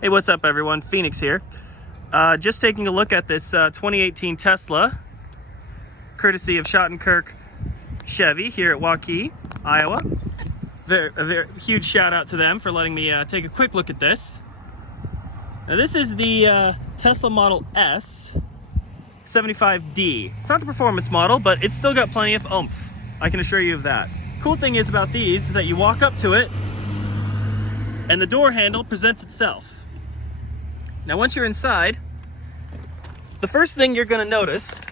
Hey, what's up everyone? Phoenix here. Just taking a look at this 2018 Tesla, courtesy of Schottenkirk Chevy here at Waukee, Iowa. A very huge shout out to them for letting me take a quick look at this. Now this is the Tesla Model S 75D. It's not the performance model, but it's still got plenty of oomph. I can assure you of that. Cool thing is about these is that you walk up to it and the door handle presents itself. Now once you're inside, the first thing you're going to notice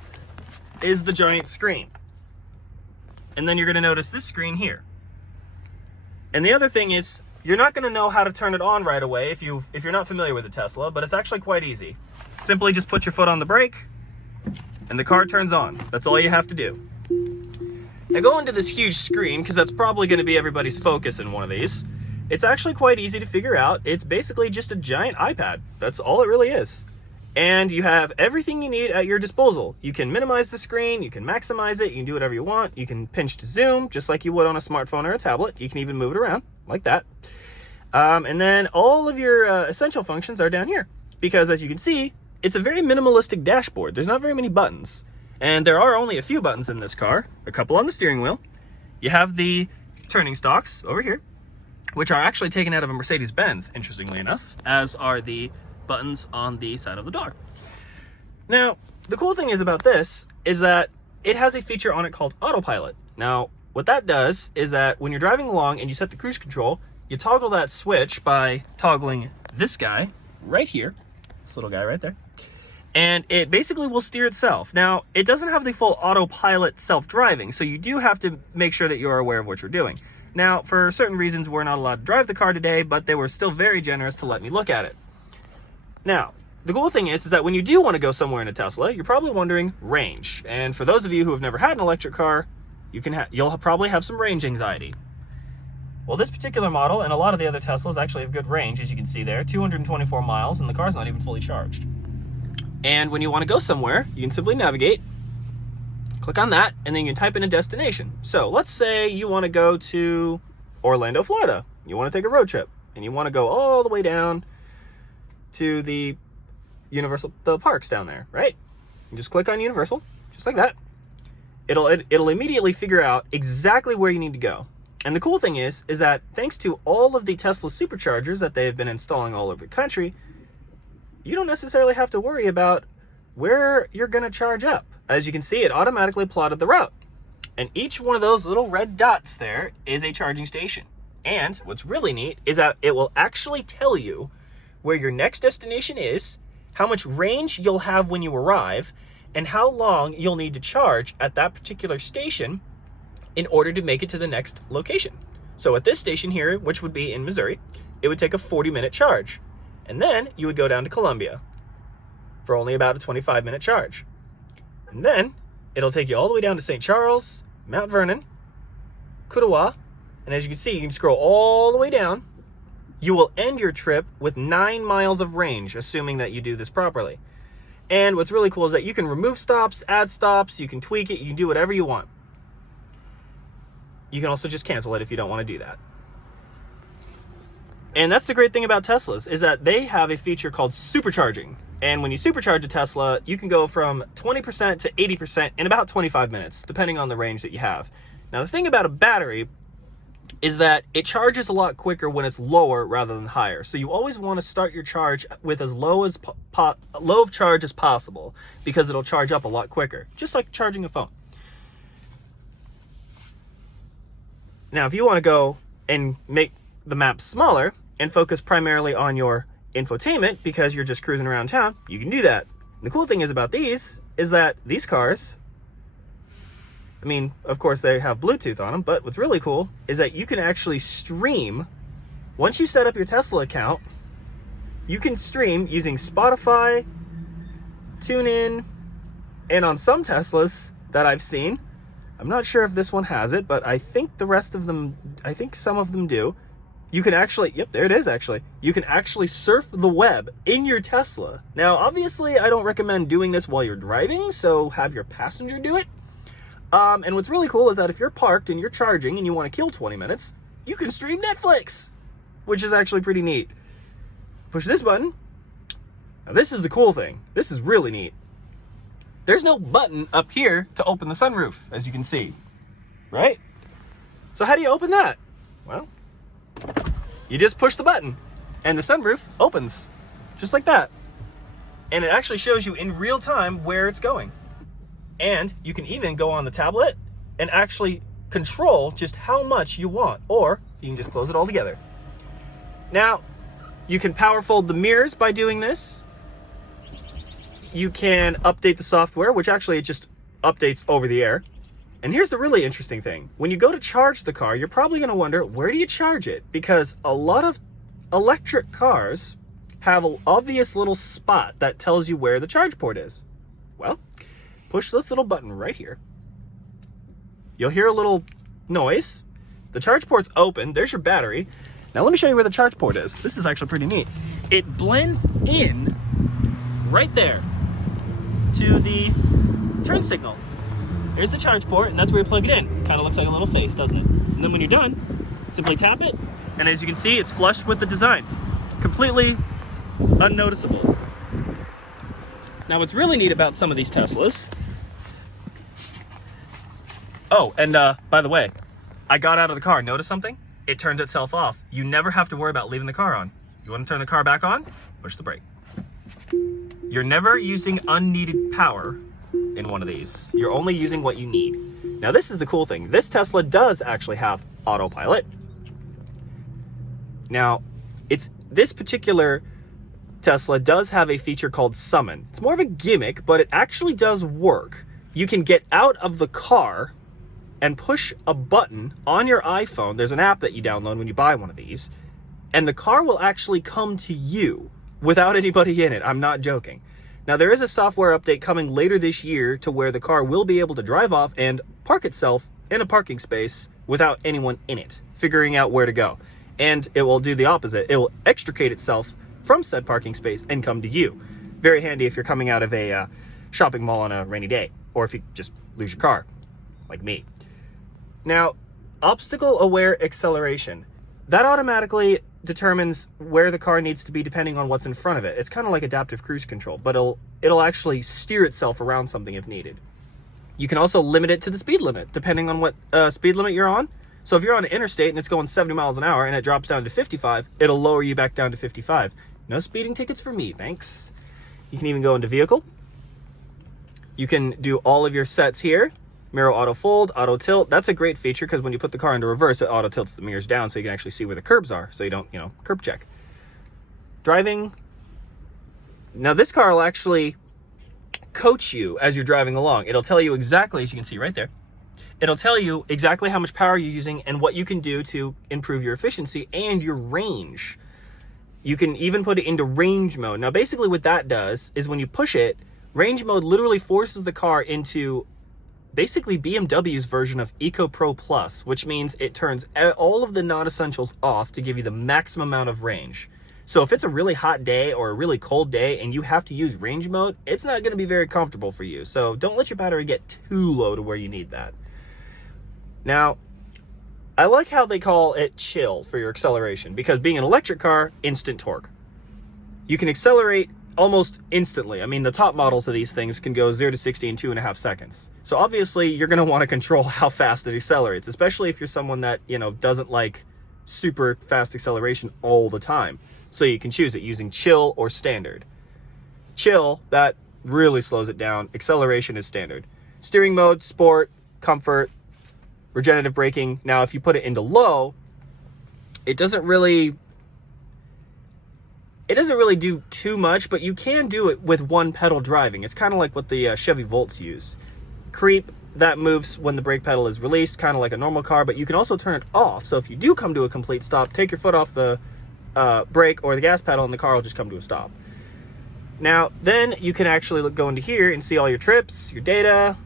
is the giant screen. And then you're going to notice this screen here. And the other thing is, you're not going to know how to turn it on right away if you're not familiar with a Tesla, but it's actually quite easy. Simply just put your foot on the brake and the car turns on. That's all you have to do. Now go into this huge screen, because that's probably going to be everybody's focus in one of these. It's actually quite easy to figure out. It's basically just a giant iPad. That's all it really is. And you have everything you need at your disposal. You can minimize the screen, you can maximize it, you can do whatever you want. You can pinch to zoom, just like you would on a smartphone or a tablet. You can even move it around, like that. And then all of your essential functions are down here. Because as you can see, it's a very minimalistic dashboard. There's not very many buttons. And there are only a few buttons in this car, a couple on the steering wheel. You have the turning stalks over here, which are actually taken out of a Mercedes-Benz, interestingly enough, as are the buttons on the side of the door. Now, the cool thing is about this is that it has a feature on it called autopilot. Now, what that does is that when you're driving along and you set the cruise control, you toggle that switch by toggling this guy right here, this little guy right there, and it basically will steer itself. Now, it doesn't have the full autopilot self-driving, so you do have to make sure that you're aware of what you're doing. Now, for certain reasons, we're not allowed to drive the car today, but they were still very generous to let me look at it. Now, the cool thing is that when you do want to go somewhere in a Tesla, you're probably wondering range. And for those of you who have never had an electric car, you'll probably have some range anxiety. Well, this particular model and a lot of the other Teslas actually have good range, as you can see there, 224 miles, and the car's not even fully charged. And when you want to go somewhere, you can simply navigate, click on that, and then you can type in a destination. So let's say you want to go to Orlando, Florida. You want to take a road trip, and you want to go all the way down to the parks down there, right? You just click on Universal, just like that. It'll immediately figure out exactly where you need to go. And the cool thing is that thanks to all of the Tesla superchargers that they've been installing all over the country, you don't necessarily have to worry about where you're going to charge up. As you can see, it automatically plotted the route. And each one of those little red dots there is a charging station. And what's really neat is that it will actually tell you where your next destination is, how much range you'll have when you arrive, and how long you'll need to charge at that particular station in order to make it to the next location. So at this station here, which would be in Missouri, it would take a 40-minute charge. And then you would go down to Columbia for only about a 25-minute charge. And then it'll take you all the way down to St. Charles, Mount Vernon, Kuttawa, and as you can see, you can scroll all the way down. You will end your trip with 9 miles of range, assuming that you do this properly. And what's really cool is that you can remove stops, add stops, you can tweak it, you can do whatever you want. You can also just cancel it if you don't want to do that. And that's the great thing about Teslas, is that they have a feature called supercharging. And when you supercharge a Tesla, you can go from 20% to 80% in about 25 minutes, depending on the range that you have. Now, the thing about a battery is that it charges a lot quicker when it's lower rather than higher. So you always want to start your charge with as low of charge as possible, because it'll charge up a lot quicker, just like charging a phone. Now, if you want to go and make the map smaller and focus primarily on your infotainment because you're just cruising around town, you can do that. And the cool thing is about these is that these cars, I mean, of course they have Bluetooth on them, but what's really cool is that you can actually stream. Once you set up your Tesla account, you can stream using Spotify, TuneIn, and on some Teslas that I've seen, I'm not sure if this one has it, but I think some of them do. You can actually, yep, there it is actually. You can actually surf the web in your Tesla. Now, obviously, I don't recommend doing this while you're driving, so have your passenger do it. And what's really cool is that if you're parked and you're charging and you want to kill 20 minutes, you can stream Netflix, which is actually pretty neat. Push this button. Now this is the cool thing. This is really neat. There's no button up here to open the sunroof, as you can see, right? So how do you open that? Well, you just push the button and the sunroof opens just like that. And it actually shows you in real time where it's going. And you can even go on the tablet and actually control just how much you want, or you can just close it all together. Now, you can power fold the mirrors by doing this. You can update the software, which actually it just updates over the air. And here's the really interesting thing. When you go to charge the car, you're probably going to wonder, where do you charge it? Because a lot of electric cars have an obvious little spot that tells you where the charge port is. Well, push this little button right here. You'll hear a little noise. The charge port's open. There's your battery. Now let me show you where the charge port is. This is actually pretty neat. It blends in right there to the turn signal. Here's the charge port, and that's where you plug it in. Kind of looks like a little face, doesn't it? And then when you're done, simply tap it, and as you can see, it's flush with the design. Completely unnoticeable. Now what's really neat about some of these Teslas... Oh, and by the way, I got out of the car. Notice something? It turned itself off. You never have to worry about leaving the car on. You want to turn the car back on? Push the brake. You're never using unneeded power in one of these. You're only using what you need. Now this is the cool thing. This Tesla does actually have autopilot. Now, this particular Tesla does have a feature called Summon. It's more of a gimmick, but it actually does work. You can get out of the car and push a button on your iPhone. There's an app that you download when you buy one of these, and the car will actually come to you without anybody in it. I'm not joking. Now, there is a software update coming later this year to where the car will be able to drive off and park itself in a parking space without anyone in it, figuring out where to go. And it will do the opposite. It will extricate itself from said parking space and come to you. Very handy if you're coming out of a shopping mall on a rainy day, or if you just lose your car, like me. Now, obstacle-aware acceleration. That automatically determines where the car needs to be depending on what's in front of it. It's kind of like adaptive cruise control, but it'll actually steer itself around something if needed. You can also limit it to the speed limit, depending on what speed limit you're on. So if you're on an interstate and it's going 70 miles an hour and it drops down to 55, it'll lower you back down to 55. No speeding tickets for me, thanks. You can even go into vehicle. You can do all of your sets here. Mirror auto fold, auto tilt. That's a great feature because when you put the car into reverse, it auto tilts the mirrors down so you can actually see where the curbs are, so you don't, curb check. Driving. Now this car will actually coach you as you're driving along. It'll tell you exactly, as you can see right there, it'll tell you exactly how much power you're using and what you can do to improve your efficiency and your range. You can even put it into range mode. Now basically what that does is when you push it, range mode literally forces the car into basically BMW's version of EcoPro Plus, which means it turns all of the non-essentials off to give you the maximum amount of range. So if it's a really hot day or a really cold day and you have to use range mode, it's not going to be very comfortable for you. So don't let your battery get too low to where you need that. Now, I like how they call it chill for your acceleration, because being an electric car, instant torque. You can accelerate almost instantly. I mean, the top models of these things can go 0 to 60 in 2.5 seconds. So obviously you're going to want to control how fast it accelerates, especially if you're someone that, doesn't like super fast acceleration all the time. So you can choose it using chill or standard. Chill, that really slows it down. Acceleration is standard. Steering mode, sport, comfort, regenerative braking. Now, if you put it into low, it doesn't really do too much, but you can do it with one pedal driving. It's kind of like what the Chevy Volts use. Creep, that moves when the brake pedal is released, kind of like a normal car, but you can also turn it off. So if you do come to a complete stop, take your foot off the brake or the gas pedal and the car will just come to a stop. Now, then you can actually go into here and see all your trips, your data,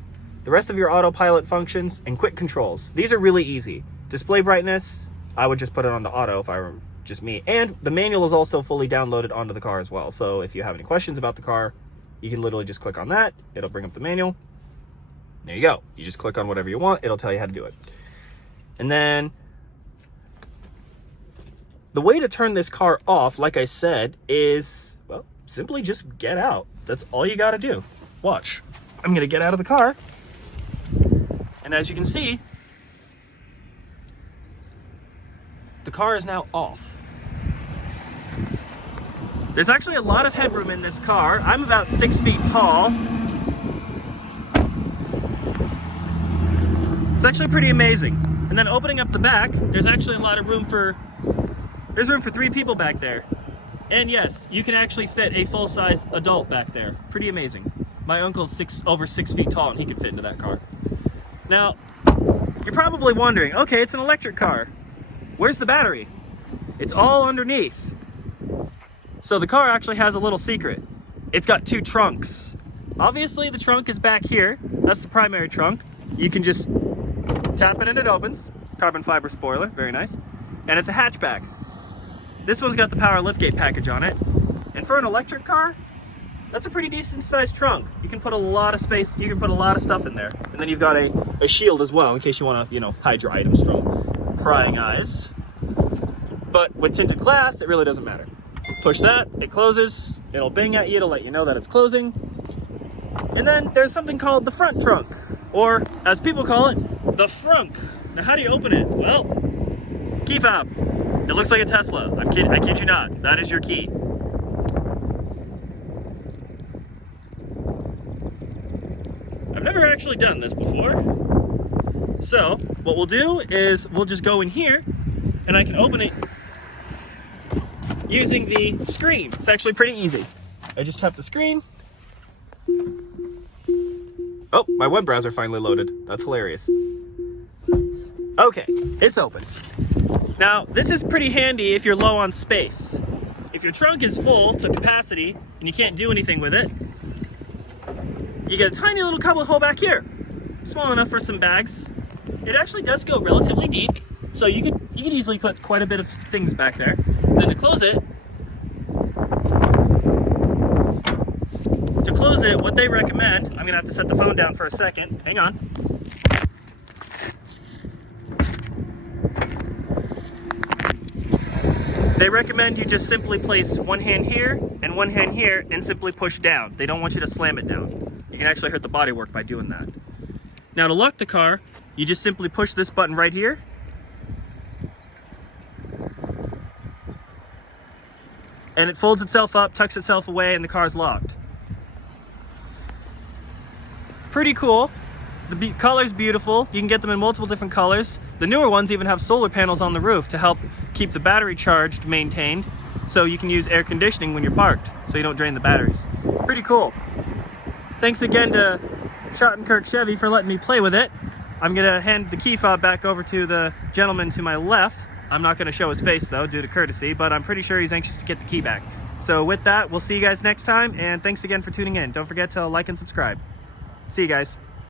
the rest of your autopilot functions, and quick controls. These are really easy. Display brightness, I would just put it onto auto if I were just me. And the manual is also fully downloaded onto the car as well. So if you have any questions about the car, you can literally just click on that. It'll bring up the manual. There you go. You just click on whatever you want. It'll tell you how to do it. And then The way to turn this car off, like I said, is, well, simply just get out. That's all you gotta do. Watch. I'm gonna get out of the car. And as you can see, the car is now off. There's actually a lot of headroom in this car. I'm about 6 feet tall. It's actually pretty amazing. And then opening up the back, there's actually a lot of room for, there's room for 3 people back there. And yes, you can actually fit a full-size adult back there. Pretty amazing. My uncle's over 6 feet tall and he can fit into that car. Now, you're probably wondering, okay, it's an electric car. Where's the battery? It's all underneath. So the car actually has a little secret. It's got 2 trunks. Obviously the trunk is back here. That's the primary trunk. You can just tap it and it opens. Carbon fiber spoiler, very nice. And it's a hatchback. This one's got the power liftgate package on it. And for an electric car, that's a pretty decent sized trunk. You can put a lot of space, you can put a lot of stuff in there. And then you've got a shield as well in case you want to, you know, hide your items from prying eyes. But with tinted glass, it really doesn't matter. Push that, it closes, it'll bing at you to let you know that it's closing. And then there's something called the front trunk, or as people call it, the frunk. Now how do you open it? Well, key fob. It looks like a Tesla. I kid you not. That is your key. I've never actually done this before. So what we'll do is we'll just go in here and I can open it using the screen. It's actually pretty easy. I just tap the screen. Oh, my web browser finally loaded. That's hilarious. Okay, it's open. Now, this is pretty handy if you're low on space. If your trunk is full to capacity and you can't do anything with it, you get a tiny little cubby hole back here. Small enough for some bags. It actually does go relatively deep, so you could easily put quite a bit of things back there. Then to close it, what they recommend, I'm gonna have to set the phone down for a second. Hang on. They recommend you just simply place one hand here and one hand here and simply push down. They don't want you to slam it down. You can actually hurt the bodywork by doing that. Now to lock the car, you just simply push this button right here. And it folds itself up, tucks itself away, and the car's locked. Pretty cool. The color's beautiful. You can get them in multiple different colors. The newer ones even have solar panels on the roof to help keep the battery charged, maintained, so you can use air conditioning when you're parked, so you don't drain the batteries. Pretty cool. Thanks again to Schottenkirk Chevy for letting me play with it. I'm gonna hand the key fob back over to the gentleman to my left. I'm not gonna show his face though, due to courtesy, but I'm pretty sure he's anxious to get the key back. So with that, we'll see you guys next time, and thanks again for tuning in. Don't forget to like and subscribe. See you guys.